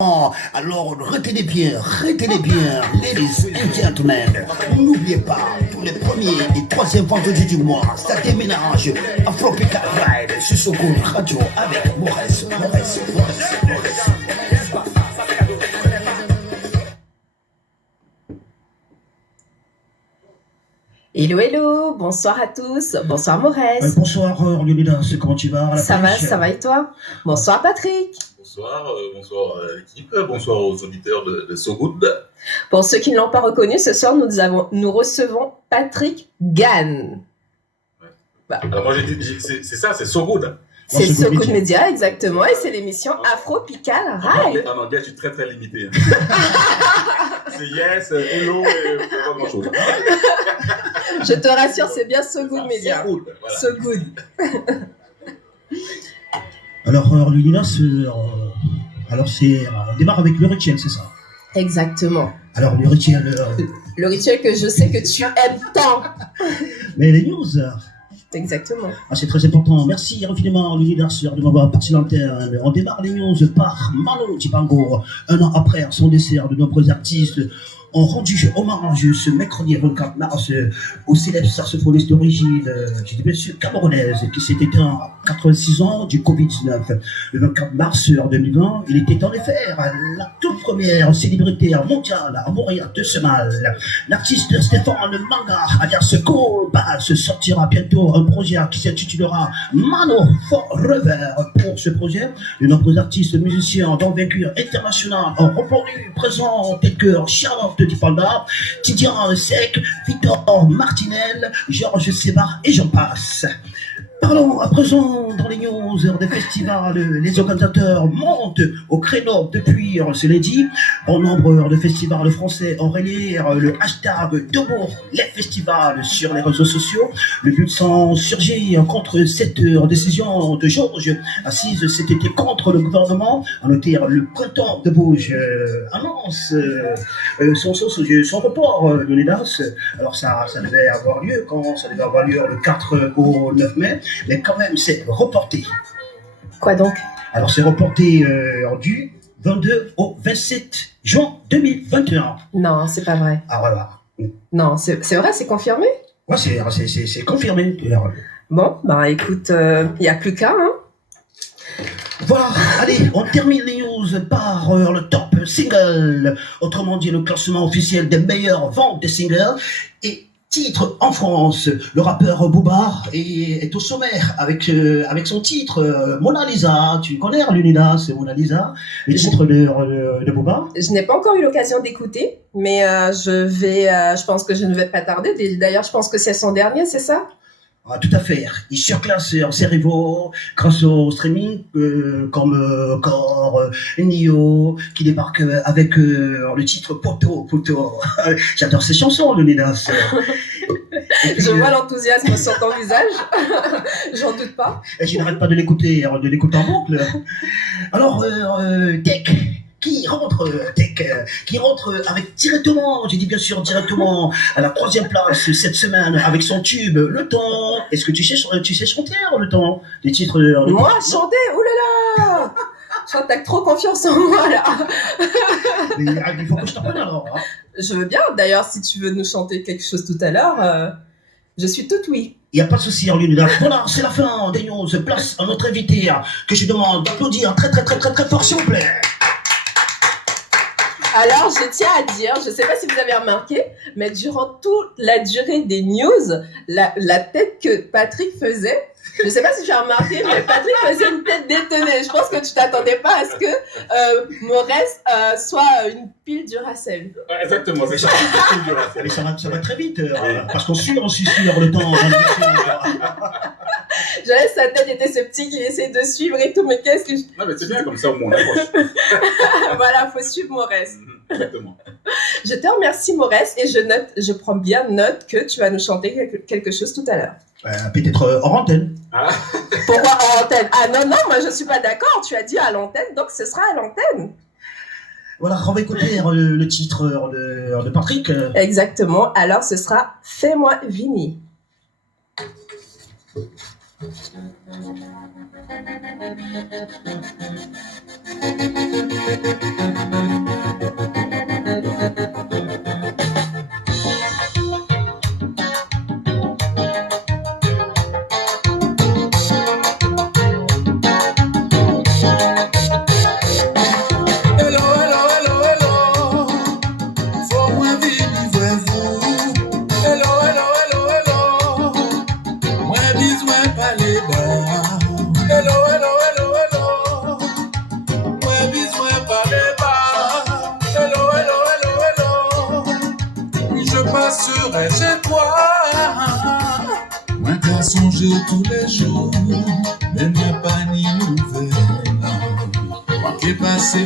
Alors retenez bien, ladies and gentlemen, n'oubliez pas, tous les premiers et troisièmes vendredis du mois, ça déménage Afropica Ride sur Sogoud Radio avec Maurice. Hello, bonsoir à tous, bonsoir Maurice. Bonsoir Leonidas, comment tu vas? Ça va et toi? Bonsoir Patrick. Bonsoir à l'équipe, bonsoir aux auditeurs de So Good. Pour ceux qui ne l'ont pas reconnu, ce soir nous recevons Patrick Gann. Ouais. Alors moi c'est ça, c'est So Good. C'est So Good Media, exactement, et c'est l'émission Afropical Ride. En anglais, je suis très très limité. C'est yes, hello et pas grand chose. Je te rassure, c'est bien So Good Media. So Good. Voilà. So Good. Alors Leonidas, on démarre avec le rituel, c'est ça? Exactement. Alors le rituel... Le rituel que je sais que tu aimes tant. Mais les news... Exactement. C'est très important. Merci infiniment, Leonidas, de m'avoir passé l'antenne. On démarre les news par Mano Dibango. Un an après son décès, de nombreux artistes ont rendu hommage ce mercredi 24 mars au célèbre saxophoniste d'origine, bien sûr, camerounaise, qui s'est éteint à 86 ans du Covid-19. Le 24 mars 2020, il était en effet la toute première célébrité mondiale à mourir de ce mal. L'artiste Stéphane Manga, alias Cool Bass, sortira bientôt un projet qui s'intitulera Mano Forever. Pour ce projet, de nombreux artistes musiciens d'envergure internationale ont répondu présents tels que Charlotte de Dipanda, Tidiane Sec, Victor Martinel, Georges Sébar et j'en passe. Parlons à présent dans les news des festivals. Les organisateurs montent au créneau depuis ce lundi. Bon nombre de festivals français ont relayé le hashtag Debout les festivals sur les réseaux sociaux. Le but sans surgir contre cette décision de Georges, assise cet été contre le gouvernement. À noter, le printemps de Bouge annonce son report, Leonidas. Alors ça devait avoir lieu le 4 au 9 mai. Mais quand même, c'est reporté. Quoi donc? Alors, c'est reporté du 22 au 27 juin 2021. Non, c'est pas vrai. Ah, voilà. Non, c'est vrai, c'est confirmé? Ouais, c'est confirmé. Bon, bah écoute, il n'y a plus qu'un, hein. Voilà, allez, on termine les news par le top single. Autrement dit, le classement officiel des meilleures ventes des singles. Et titre en France, le rappeur Booba est au sommaire avec son titre Mona Lisa. Tu connais Leonidas, c'est Mona Lisa, le titre de Booba. Je n'ai pas encore eu l'occasion d'écouter, mais je pense que je ne vais pas tarder. D'ailleurs, je pense que c'est son dernier, c'est ça? Ah, tout à fait. Il surclasse ses rivaux grâce au streaming comme Core, Nio, qui débarque avec le titre Poto. J'adore ces chansons, Leonidas. Je vois l'enthousiasme sur ton visage. J'en doute pas. Et je n'arrête pas de l'écouter en boucle. Alors, Tech. Qui rentre avec directement, j'ai dit bien sûr directement, à la 3e place cette semaine avec son tube Le Temps. Est-ce que tu sais chanter Le Temps? Les titres. Moi, chanter? Oulala! T'as trop confiance en moi là. Mais il faut que je t'apprenne alors. Hein. Je veux bien. D'ailleurs, si tu veux nous chanter quelque chose tout à l'heure, je suis toute oui. Il n'y a pas de souci, Leonidas. Voilà, c'est la fin des news. Place à notre invité que je demande d'applaudir très très très très très fort, s'il vous plaît. Alors, je tiens à dire, je ne sais pas si vous avez remarqué, mais durant toute la durée des news, la tête que Patrick faisait, je ne sais pas si tu as remarqué, mais Patrick faisait une tête détonnée. Je pense que tu ne t'attendais pas à ce que Maurice soit une pile Duracell. Ouais, exactement, c'est ça. Mais ça va très vite, parce qu'on suit sur le temps. J'avais sa tête était ce petit qui essaie de suivre et tout, mais qu'est-ce que je... Non, mais c'est bien comme ça, au moins, on approche. Voilà, il faut suivre Maurice. Exactement. Je te remercie, Maurice, et je prends bien note que tu vas nous chanter quelque chose tout à l'heure. Peut-être hors antenne. Ah. Pourquoi hors antenne? Ah non, moi je ne suis pas d'accord. Tu as dit à l'antenne, donc ce sera à l'antenne. Voilà, on va écouter le titre de Patrick. Exactement. Alors ce sera Fais-moi Vini. Hello, hello, hello, hello. Faut moins vivre vous. Hello, hello, hello, hello. Moins besoin parler bas. Hello, hello, hello, hello. Moins besoin parler bas. Hello, hello, hello, hello. Je passerai chez toi. Moi qu'à songer tous les jours, mais moi pas ni nouvelle. Moi qui passe